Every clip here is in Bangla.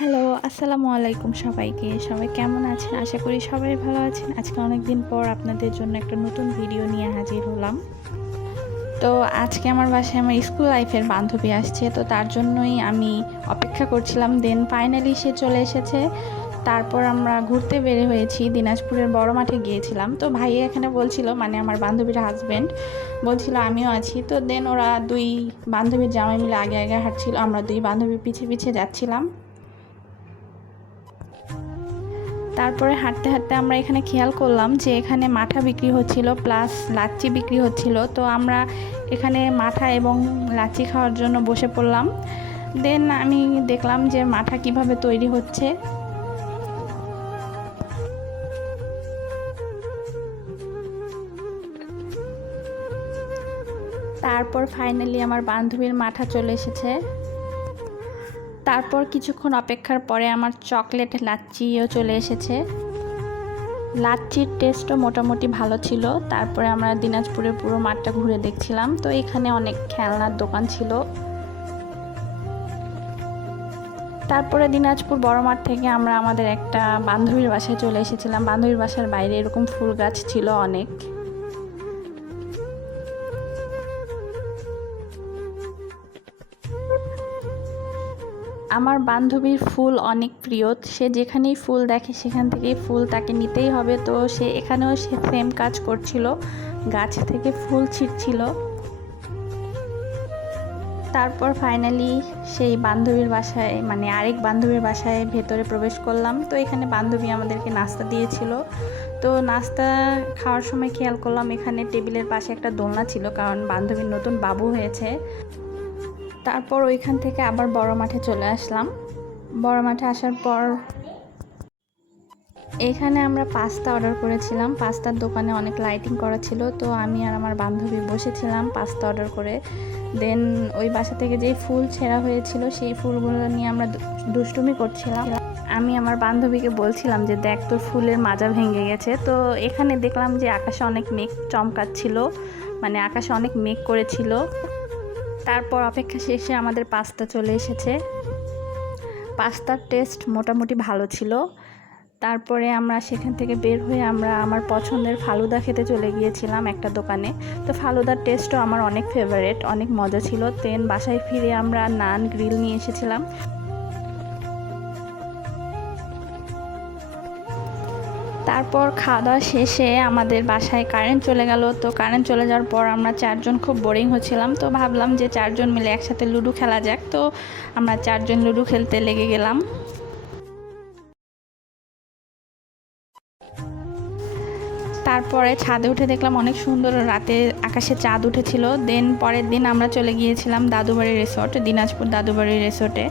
হ্যালো, আসসালামু আলাইকুম সবাইকে। সবাই কেমন আছেন? আশা করি সবাই ভালো আছেন। আজকে অনেক দিন পর আপনাদের জন্য একটা নতুন ভিডিও নিয়ে হাজির হলাম। তো আজকে আমার বাসায় আমার স্কুল লাইফের বান্ধবী আসছে, তো তার জন্যই আমি অপেক্ষা করছিলাম। দেন ফাইনালি সে চলে এসেছে। তারপর আমরা ঘুরতে বের হয়েছি, দিনাজপুরের বড় মাঠে গিয়েছিলাম। তো ভাই এখানে বলছিল মানে আমার বান্ধবীর হাজব্যান্ড বলছিল, আমিও আছি। তো দেন ওরা দুই বান্ধবীর জামাই মিলে আগে আগে হাঁটছিল, আমরা দুই বান্ধবী পিছে পিছে যাচ্ছিলাম। তারপরে হাঁটতে হাঁটতে আমরা এখানে খেয়াল করলাম যে এখানে মাঠা বিক্রি হচ্ছিল প্লাস লাচ্ছি বিক্রি হচ্ছিল। তো আমরা এখানে মাঠা এবং লাচ্ছি খাওয়ার জন্য বসে পড়লাম। দেন আমি দেখলাম যে মাঠা কীভাবে তৈরি হচ্ছে। তারপর ফাইনালি আমার বান্ধবীর মাঠা চলে এসেছে। তারপর কিছুক্ষণ অপেক্ষার পরে আমার চকলেট লাচ্চিও চলে এসেছে। লাচ্চির টেস্টও মোটামুটি ভালো ছিল। তারপরে আমরা দিনাজপুরের পুরো মাঠটা ঘুরে দেখছিলাম। তো এখানে অনেক খেলনার দোকান ছিল। তারপরে দিনাজপুর বড় মাঠ থেকে আমরা আমাদের একটা বান্ধবীর বাসায় চলে এসেছিলাম। বান্ধবীর বাসার বাইরে এরকম ফুল গাছ ছিল অনেক। আমার বান্ধবীর ফুল অনেক প্রিয়। সে যেখানেই ফুল দেখে সেখান থেকেই ফুল তাকে নিতেই হবে। তো সে এখানেও সে সেম কাজ করছিল। গাছ থেকে ফুল ছিটছিল। তারপর ফাইনালি সেই বান্ধবীর বাসায় মানে আরেক বান্ধবীর বাসায় ভেতরে প্রবেশ করলাম। তো এখানে বান্ধবী আমাদেরকে নাস্তা দিয়েছিল। তো নাস্তা খাওয়ার সময় খেয়াল করলাম, এখানে টেবিলের পাশে একটা দোলনা ছিল। কারণ বান্ধবীর নতুন বাবু হয়েছে। তারপর ওইখান থেকে আবার বড় মাঠে চলে আসলাম। বড় মাঠে আসার পর এখানে আমরা পাস্তা অর্ডার করেছিলাম। পাস্তার দোকানে অনেক লাইটিং করা ছিল, তো আমি আর আমার বান্ধবী বসেছিলাম পাস্তা অর্ডার করে। দেন ওই বাসা থেকে যেই ফুল ছেঁড়া হয়েছিল, সেই ফুলগুলো নিয়ে আমরা দুষ্টুমি করছিলাম। আমি আমার বান্ধবীকে বলছিলাম যে, দেখ, তোর ফুলের মাজা ভেঙে গেছে। তো এখানে দেখলাম যে আকাশে অনেক মেঘ চমকাচ্ছিল মানে আকাশে অনেক মেঘ করেছিল। তারপর অপেক্ষা শেষে আমাদের পাস্তা চলে এসেছে। পাস্তার টেস্ট মোটামুটি ভালো ছিল। তারপরে আমরা সেখান থেকে বের হয়ে আমরা আমার পছন্দের ফালুদা খেতে চলে গিয়েছিলাম একটা দোকানে। তো ফালুদার টেস্টও আমার অনেক ফেভারেট অনেক মজা ছিল। তেন বাসায় ফিরে আমরা নান গ্রিল নিয়ে এসেছিলাম। তারপর খাওয়া দাওয়া শেষে আমাদের বাসায় কারেন্ট চলে গেল। তো কারেন্ট চলে যাওয়ার পর আমরা চারজন খুব বোরিং হচ্ছিলাম। তো ভাবলাম যে চারজন মিলে একসাথে লুডো খেলা যাক। তো আমরা চারজন লুডো খেলতে লেগে গেলাম। তারপরে ছাদে উঠে দেখলাম অনেক সুন্দর রাতে আকাশে চাঁদ উঠেছিল। দেন পরের দিন আমরা চলে গিয়েছিলাম দাদুবাড়ি রিসোর্ট দিনাজপুর দাদুবাড়ি রিসোর্টে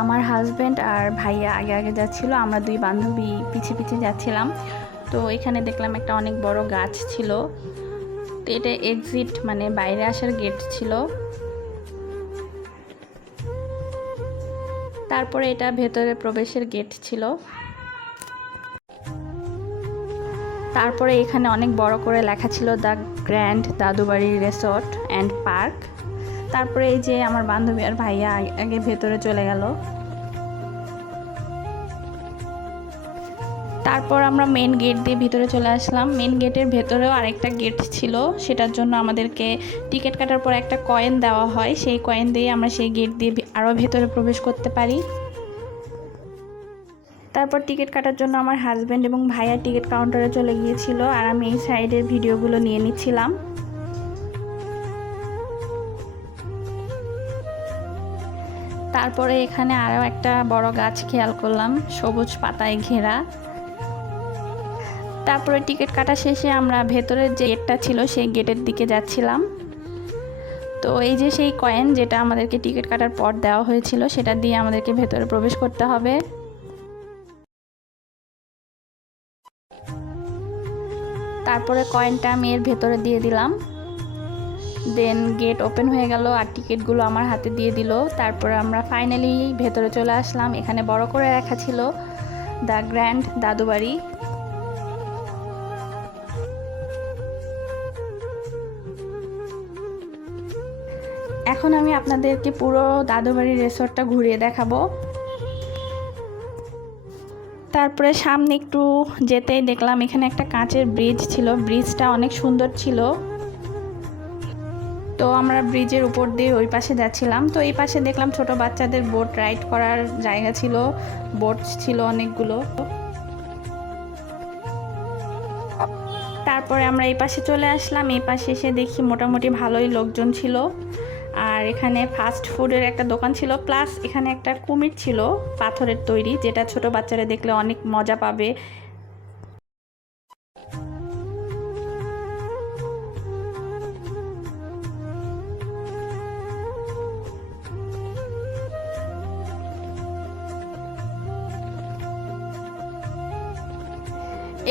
আমার হাজব্যান্ড আর ভাইয়া আগে আগে যাচ্ছিল, আমরা দুই বান্ধবী পিছে পিছে যাচ্ছিলাম। তো এখানে দেখলাম একটা অনেক বড় গাছ ছিল। তো এটা এক্সিট মানে বাইরে আসার গেট ছিল। তারপরে এটা ভেতরে প্রবেশের গেট ছিল। তারপরে এখানে অনেক বড় করে লেখা ছিল the grand Dadubari resort and park তারপরে এই যে আমার বান্ধবী আর ভাইয়া আগে- ভেতরে চলে গেল। তারপর আমরা মেন গেট দিয়ে ভিতরে চলে আসলাম। মেন গেটের ভেতরেও আরেকটা গেট ছিল। সেটার জন্য আমাদেরকে টিকিট কাটার পর একটা কয়েন দেওয়া হয়। সেই কয়েন দিয়ে আমরা সেই গেট দিয়ে আরও ভেতরে প্রবেশ করতে পারি। তারপর টিকিট কাটার জন্য আমার হাজব্যান্ড এবং ভাইয়া টিকিট কাউন্টারে চলে গিয়েছিল। আর আমি এই সাইডের ভিডিওগুলো নিয়ে নিচ্ছিলাম। তারপরে এখানে আরও একটা বড় গাছ খেয়াল করলাম, সবুজ পাতায় ঘেরা। তারপরে টিকিট কাটা শেষে আমরা ভেতরের যে গেটটা ছিল সেই গেটের দিকে যাচ্ছিলাম। তো এই যে সেই কয়েন যেটা আমাদেরকে টিকিট কাটার পর দেওয়া হয়েছিল, সেটা দিয়ে আমাদেরকে ভেতরে প্রবেশ করতে হবে। তারপরে কয়েনটা আমি এর ভেতরে দিয়ে দিলাম। দেন গেট ওপেন হয়ে গেল আর টিকিটগুলো আমার হাতে দিয়ে দিল। তারপর আমরা ফাইনালি ভেতরে চলে আসলাম। এখানে বড় করে রাখা ছিল দ্য গ্র্যান্ড দাদুবাড়ি এখন আমি আপনাদেরকে পুরো দাদুবাড়ি রিসোর্টটা ঘুরিয়ে দেখাবো। তারপরে সামনে একটু যেতেই দেখলাম এখানে একটা কাঁচের ব্রিজ ছিল। ব্রিজটা অনেক সুন্দর ছিল। তো আমরা ব্রিজের উপর দিয়ে ওই পাশে যাচ্ছিলাম। তো এই পাশে দেখলাম ছোট বাচ্চাদের বোট রাইড করার জায়গা ছিল। বোট ছিল অনেকগুলো। তারপরে আমরা এই পাশে চলে আসলাম। এই পাশে এসে দেখি মোটামুটি ভালোই লোকজন ছিল। আর এখানে ফাস্ট ফুডের একটা দোকান ছিল। প্লাস এখানে একটা কুমির ছিল পাথরের তৈরি, যেটা ছোট বাচ্চারা দেখলে অনেক মজা পাবে।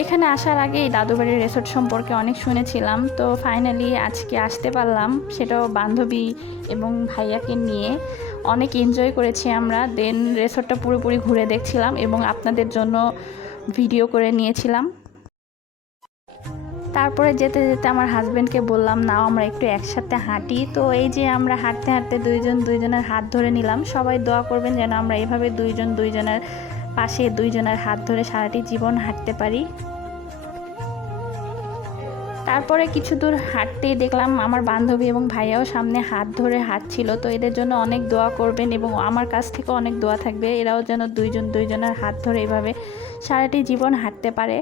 এখানে আসার আগে এই দাদুবাড়ির রেসর্ট সম্পর্কে অনেক শুনেছিলাম। তো ফাইনালি আজকে আসতে পারলাম। সেটাও বান্ধবী এবং ভাইয়াকে নিয়ে। অনেক এনজয় করেছি আমরা। দেন রেসর্টটা পুরোপুরি ঘুরে দেখছিলাম এবং আপনাদের জন্য ভিডিও করে নিয়েছিলাম। তারপরে যেতে যেতে আমার হাজব্যান্ডকে বললাম, নাও আমরা একটু একসাথে হাঁটি। তো এই যে আমরা হাঁটতে হাঁটতে দুইজন দুইজনের হাত ধরে নিলাম। সবাই দোয়া করবেন যেন আমরা এভাবে দুইজন দুইজনের পাশে দুইজনের হাত ধরে সারাটি জীবন হাঁটতে পারি। তারপরে কিছু দূর হাঁটতেই দেখলাম আমার বান্ধবী এবং ভাইয়াও সামনে হাত ধরে হাঁটছিল। তো এদের জন্য অনেক দোয়া করবেন এবং আমার কাছ থেকে অনেক দোয়া থাকবে। এরাও যেন দুইজন দুইজনের হাত ধরে এভাবে সারাটি জীবন হাঁটতে পারে।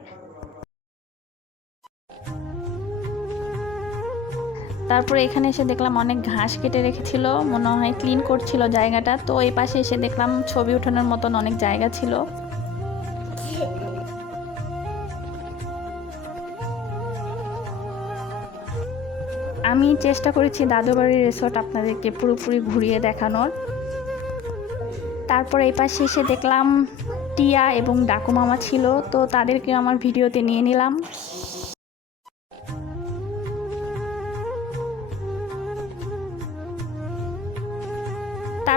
তারপরে এখানে এসে দেখলাম অনেক ঘাস কেটে রেখেছিল, মনে হয় ক্লিন করছিল জায়গাটা। তো এই পাশে এসে দেখলাম ছবি ওঠানোর মতন অনেক জায়গা ছিল। আমি চেষ্টা করেছি দাদুবাড়ির রিসোর্ট আপনাদেরকে পুরোপুরি ঘুরিয়ে দেখানোর। তারপর এই পাশে এসে দেখলাম টিয়া এবং ডাকু মামা ছিল, তো তাদেরকে আমার ভিডিওতে নিয়ে নিলাম।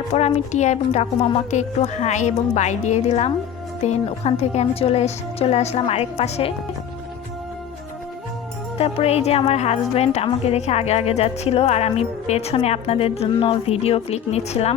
তারপর আমি টিয়া এবং ডাকু মামাকে একটু হাই এবং বাই দিয়ে দিলাম। দেন ওখান থেকে আমি চলে চলে আসলাম আরেক পাশে। তারপরে এই যে আমার হাজব্যান্ড আমাকে দেখে আগে আগে যাচ্ছিল আর আমি পেছনে আপনাদের জন্য ভিডিও ক্লিক নিচ্ছিলাম।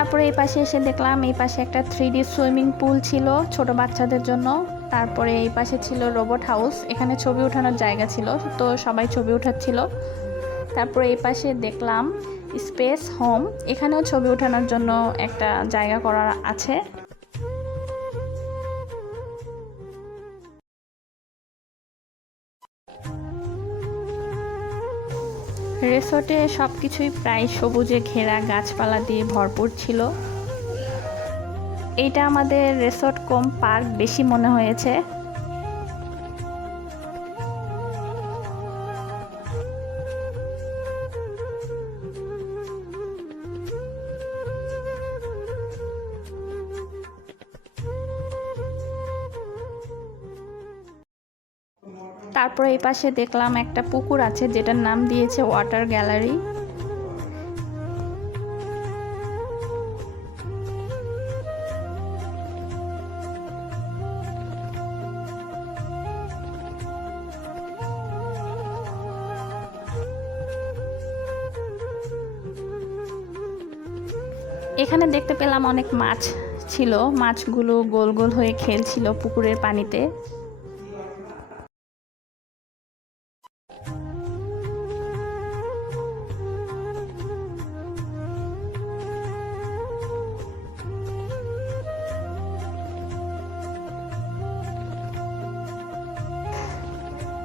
তারপরে এই পাশে এসে দেখলাম এই পাশে একটা থ্রি ডি সুইমিং পুল ছিল ছোট বাচ্চাদের জন্য। তারপরে এই পাশে ছিল রোবট হাউস। এখানে ছবি ওঠানোর জায়গা ছিল, তো সবাই ছবি উঠাচ্ছিল তারপরে এই পাশে দেখলাম স্পেস হোম। এখানেও ছবি ওঠানোর জন্য একটা জায়গা করা আছে। রিসোর্টে সব কিছুই প্রায় সবুজে ঘেরা গাছপালা দিয়ে ভরপুর ছিল। এইটা আমাদের রিসর্ট কম পার্ক বেশি মনে হয়েছে। তারপরে এই পাশে দেখলাম একটা পুকুর আছে, যেটার নাম দিয়েছে ওয়াটার গ্যালারি। এখানে দেখতে পেলাম অনেক মাছ ছিল। মাছগুলো গোল গোল হয়ে খেলছিল পুকুরের পানিতে।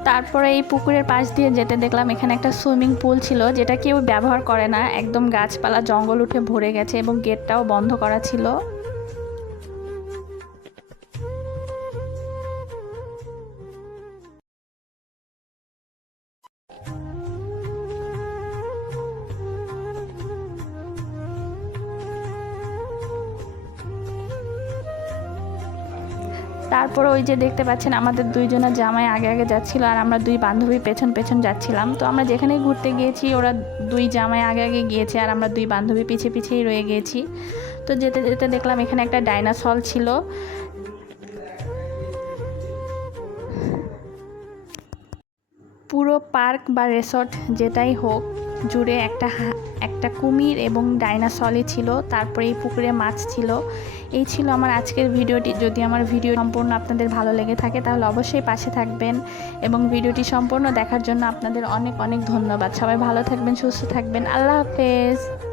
তারপরে এই পুকুরের পাশ দিয়ে যেতে দেখলাম এখানে একটা সুইমিং পুল ছিল, যেটা কেউ ব্যবহার করে না। একদম গাছপালা, জঙ্গল উঠে ভরে গেছে এবং গেটটাও বন্ধ করা ছিল। ওই যে দেখতে পাচ্ছেন, আমাদের দুইজনের জামাই আগে আগে যাচ্ছিল আর আমরা দুই বান্ধবী পেছন পেছন যাচ্ছিলাম। তো আমরা যেখানেই ঘুরতে গিয়েছি, ওরা দুই জামাই আগে আগে গিয়েছে আর আমরা দুই বান্ধবী পিছিয়ে পিছিয়েই রয়ে গিয়েছি। তো যেতে যেতে দেখলাম এখানে একটা ডাইনাসল ছিল। পুরো পার্ক বা রেসর্ট যেটাই হোক জুড়ে একটা একটা কুমির এবং ডাইনাসলই ছিল, তারপরে এই পুকুরে মাছ ছিল। এই ছিল আমার আজকের ভিডিওটি। যদি আমার ভিডিও সম্পূর্ণ আপনাদের ভালো লেগে থাকে, তাহলে অবশ্যই পাশে থাকবেন এবং ভিডিওটি সম্পূর্ণ দেখার জন্য আপনাদের অনেক অনেক ধন্যবাদ। সবাই ভালো থাকবেন, সুস্থ থাকবেন। আল্লাহ হাফেজ।